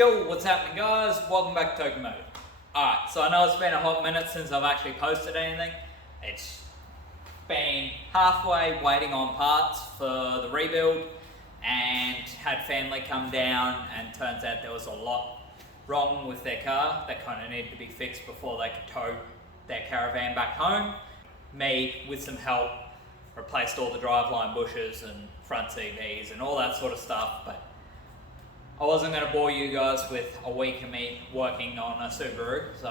Yo, what's happening guys? Welcome back to Token Mode. Alright, so I know it's been a hot minute since I've actually posted anything. It's been halfway waiting on parts for the rebuild and had family come down, and turns out there was a lot wrong with their car that kind of needed to be fixed before they could tow their caravan back home. Me, with some help, replaced all the driveline bushes and front CVs and all that sort of stuff, but I wasn't going to bore you guys with a week of me working on a Subaru, so...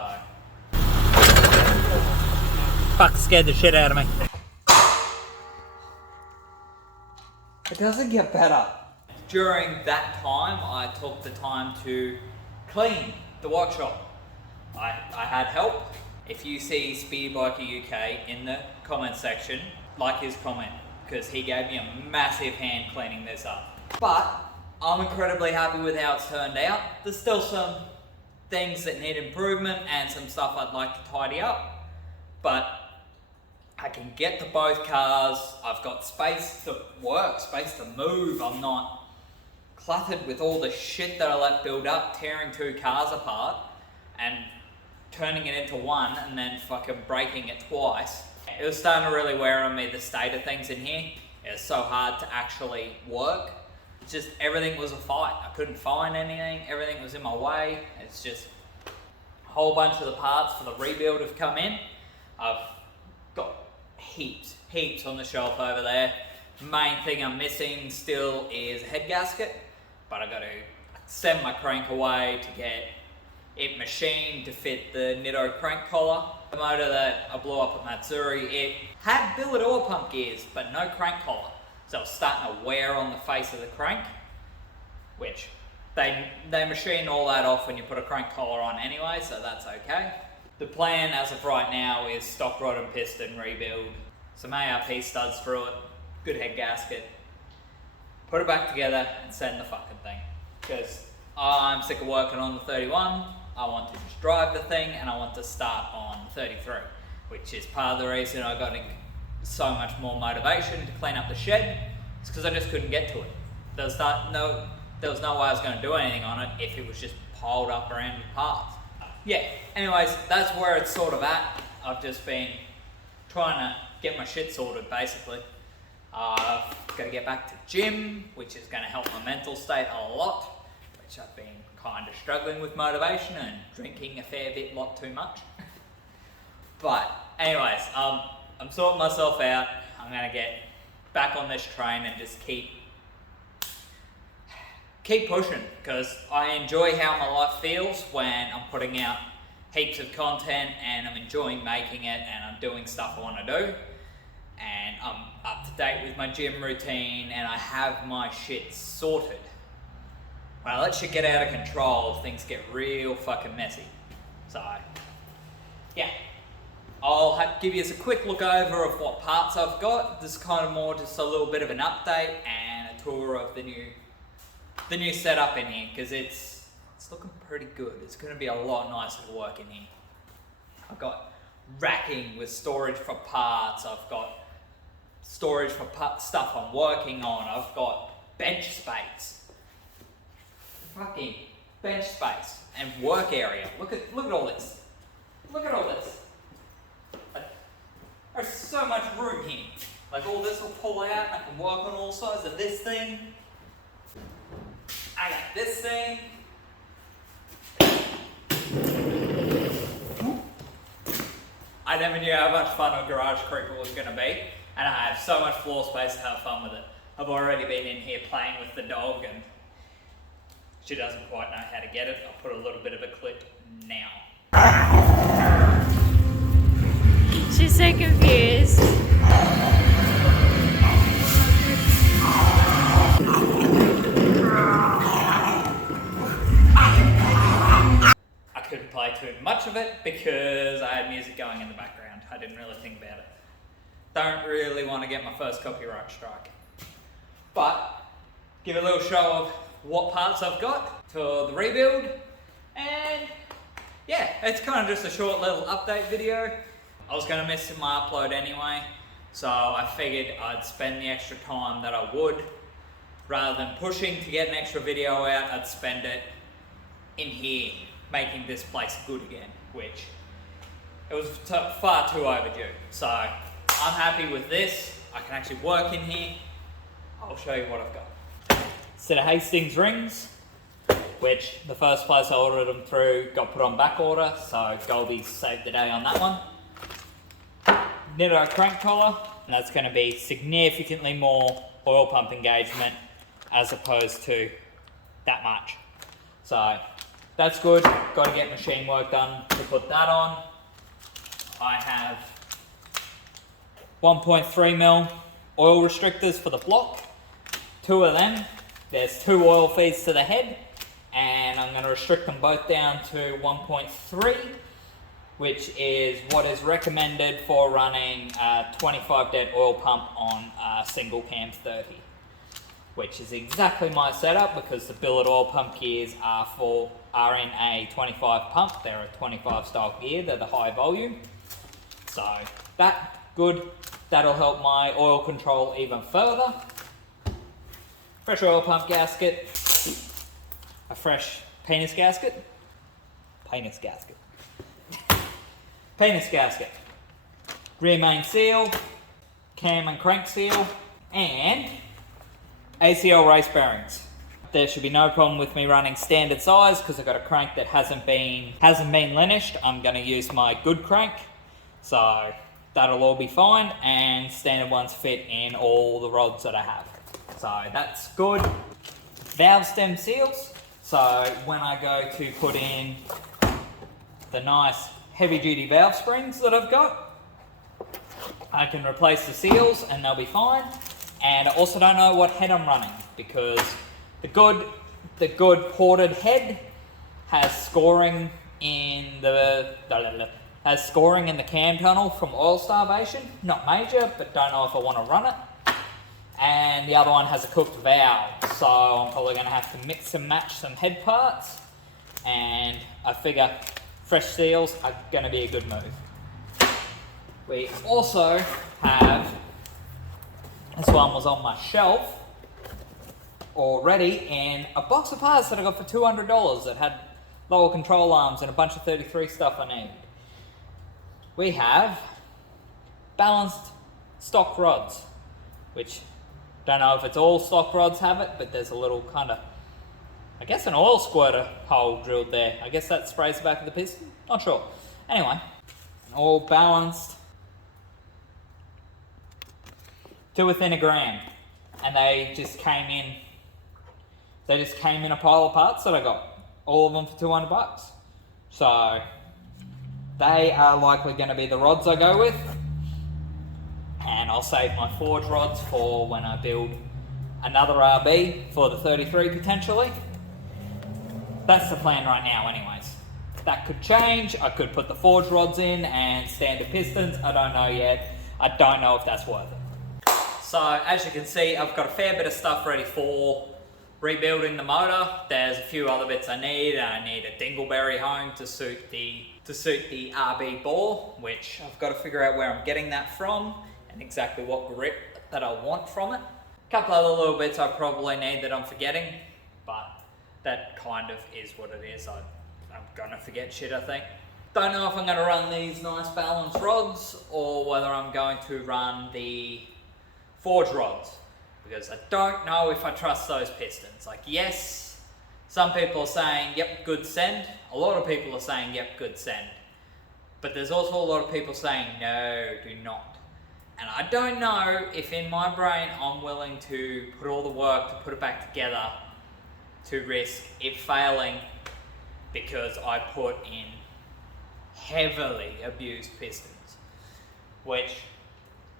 Fuck, scared the shit out of me. It doesn't get better. During that time, I took the time to clean the workshop. I had help. If you see Speedy Biker UK in the comment section, like his comment, because he gave me a massive hand cleaning this up. But I'm incredibly happy with how it's turned out. There's still some things that need improvement and some stuff I'd like to tidy up, but I can get to both cars. I've got space to work, space to move. I'm not cluttered with all the shit that I let build up, tearing two cars apart and turning it into one and then fucking breaking it twice. It was starting to really wear on me, the state of things in here. It was so hard to actually work. Just everything was a fight. I couldn't find anything, everything was in my way. It's just a whole bunch of the parts for the rebuild have come in. I've got heaps on the shelf over there. Main thing I'm missing still is a head gasket, but I got to send my crank away to get it machined to fit the Nitto crank collar. The motor that I blew up at Matsuri, it had billet oil pump gears, but no crank collar. So it was starting to wear on the face of the crank, which they machine all that off when you put a crank collar on anyway, so that's okay. The plan as of right now is stock rod and piston rebuild, some ARP studs through it, good head gasket, put it back together and send the fucking thing. Because I'm sick of working on the 31, I want to just drive the thing and I want to start on the 33, which is part of the reason I got so much more motivation to clean up the shed. It's because I just couldn't get to it. There was no way I was going to do anything on it if it was just piled up around with parts. Yeah, anyways, that's where it's sort of at. I've just been trying to get my shit sorted, basically. I've got to get back to gym, which is going to help my mental state a lot, which I've been kind of struggling with motivation and drinking a fair bit, lot too much. But anyways, I'm sorting myself out. I'm going to get back on this train and just keep pushing, because I enjoy how my life feels when I'm putting out heaps of content and I'm enjoying making it and I'm doing stuff I want to do. And I'm up to date with my gym routine and I have my shit sorted. When I let shit get out of control, things get real fucking messy. So, yeah. I'll give you a quick look over of what parts I've got. This is kind of more just a little bit of an update and a tour of the new setup in here, because it's looking pretty good. It's going to be a lot nicer to work in here. I've got racking with storage for parts. I've got storage for stuff I'm working on. I've got bench space. Fucking bench space and work area. Look at all this. Look at all this. There's so much room here. Like all this will pull out, I can work on all sides of this thing. I got this thing. I never knew how much fun a garage creeper was going to be, and I have so much floor space to have fun with it. I've already been in here playing with the dog and she doesn't quite know how to get it. I'll put a little bit of a clip now. She's so confused. I couldn't play too much of it because I had music going in the background. I didn't really think about it. Don't really want to get my first copyright strike. But give a little show of what parts I've got for the rebuild. And yeah, it's kind of just a short little update video. I was going to miss my upload anyway, so I figured I'd spend the extra time that I would. Rather than pushing to get an extra video out, I'd spend it in here making this place good again, which it was far too overdue. So I'm happy with this. I can actually work in here. I'll show you what I've got. Set of Hastings rings, which the first place I ordered them through got put on back order, so Golby saved the day on that one. Nitto crank collar, and that's going to be significantly more oil pump engagement as opposed to that much. So that's good. Got to get machine work done to put that on. I have 1.3mm oil restrictors for the block. 2 of them. There's 2 oil feeds to the head, and I'm going to restrict them both down to 1.3, which is what is recommended for running a 25 dead oil pump on a single cam 30, which is exactly my setup because the billet oil pump gears are in a 25 pump. They're a 25 style gear. They're the high volume. So that good. That'll help my oil control even further. Fresh oil pump gasket. A fresh penis gasket. Penis gasket. Penis gasket. Rear main seal. Cam and crank seal. And ACL race bearings. There should be no problem with me running standard size because I've got a crank that hasn't been linished. I'm going to use my good crank. So that'll all be fine, and standard ones fit in all the rods that I have. So that's good. Valve stem seals. So when I go to put in the nice heavy duty valve springs that I've got, I can replace the seals and they'll be fine. And I also don't know what head I'm running because the good ported head has scoring in the cam tunnel from oil starvation. Not major, but don't know if I want to run it. And the other one has a cooked valve, so I'm probably going to have to mix and match some head parts. And I figure fresh seals are going to be a good move. We also have, this one was on my shelf already, in a box of parts that I got for $200 that had lower control arms and a bunch of 33 stuff I need. We have balanced stock rods, which don't know if it's all stock rods have it, but there's a little kind of, I guess an oil squirter hole drilled there. I guess that sprays the back of the piston, not sure. Anyway, all balanced to within a gram, and they just came in a pile of parts that I got, all of them for $200. So they are likely going to be the rods I go with, and I'll save my forge rods for when I build another RB for the 33 potentially. That's the plan right now anyways. That could change. I could put the forge rods in and standard pistons. I don't know yet. I don't know if that's worth it. So as you can see, I've got a fair bit of stuff ready for rebuilding the motor. There's a few other bits I need. I need a dingleberry home to suit the RB bore, which I've got to figure out where I'm getting that from and exactly what grip that I want from it. A couple other little bits I probably need that I'm forgetting, but that kind of is what it is. I'm gonna forget shit, I think. Don't know if I'm gonna run these nice balanced rods or whether I'm going to run the forge rods, because I don't know if I trust those pistons. Like, yes, some people are saying, yep, good send. A lot of people are saying, yep, good send. But there's also a lot of people saying, no, do not. And I don't know if in my brain I'm willing to put all the work to put it back together to risk it failing because I put in heavily abused pistons. Which,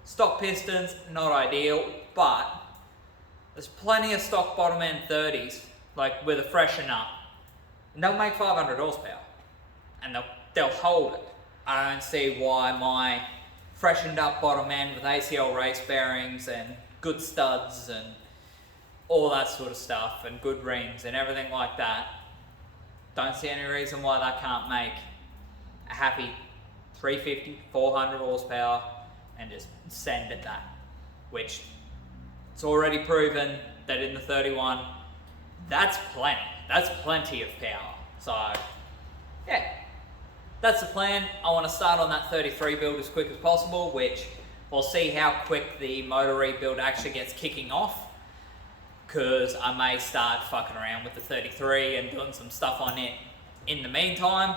stock pistons, not ideal, but there's plenty of stock bottom end 30s, like with a freshen up, and they'll make 500 horsepower, and they'll hold it. I don't see why my freshened up bottom end with ACL race bearings and good studs and all that sort of stuff and good rings and everything like that, don't see any reason why that can't make a happy 350, 400 horsepower and just send at that, which it's already proven that in the 31, that's plenty of power. So, yeah, that's the plan. I want to start on that 33 build as quick as possible, which we'll see how quick the motor rebuild actually gets kicking off, because I may start fucking around with the 33 and doing some stuff on it in the meantime.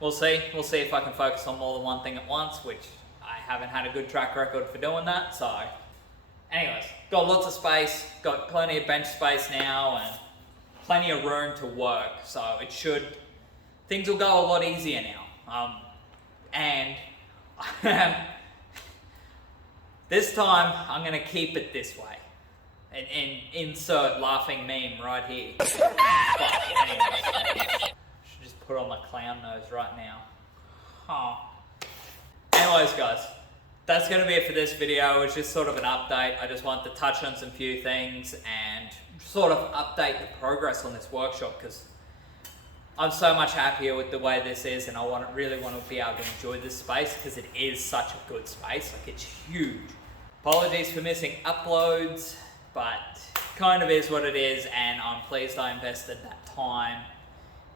We'll see. We'll see if I can focus on more than one thing at once, which I haven't had a good track record for doing that. So, anyways, got lots of space, got plenty of bench space now, and plenty of room to work. So things will go a lot easier now. And this time I'm gonna keep it this way. And insert laughing meme right here. But anyways, should just put on my clown nose right now. Anyways, guys, that's going to be it for this video. It's just sort of an update. I just wanted to touch on some few things and sort of update the progress on this workshop, because I'm so much happier with the way this is, and I really want to be able to enjoy this space, because it is such a good space. Like, it's huge. Apologies for missing uploads, but kind of is what it is, and I'm pleased I invested that time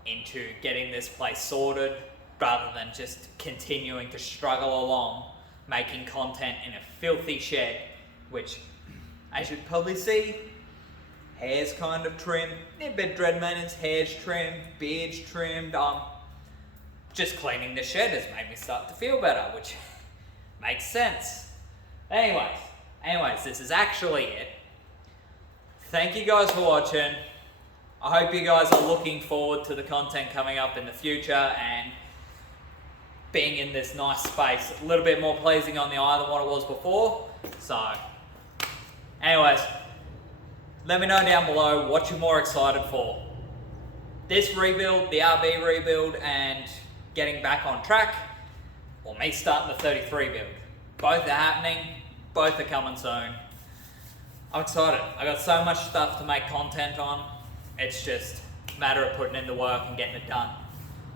into getting this place sorted, rather than just continuing to struggle along making content in a filthy shed, which, as you'd probably see, hair's kind of trimmed, a bit of dread maintenance, hair's trimmed, beard's trimmed. Just cleaning the shed has made me start to feel better, which makes sense. Anyways, this is actually it. Thank you guys for watching. I hope you guys are looking forward to the content coming up in the future, and being in this nice space, a little bit more pleasing on the eye than what it was before. So, anyways, let me know down below what you're more excited for. This rebuild, the RB rebuild, and getting back on track, or me starting the 33 build. Both are happening, both are coming soon. I'm excited. I got so much stuff to make content on. It's just a matter of putting in the work and getting it done.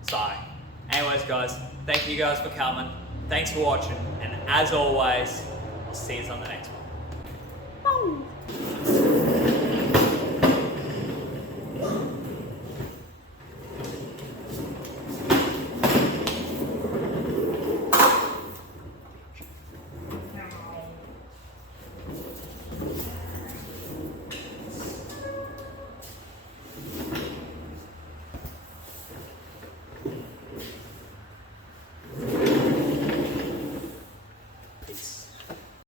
So, anyways, guys, thank you guys for coming. Thanks for watching, and as always, I'll see you on the next one.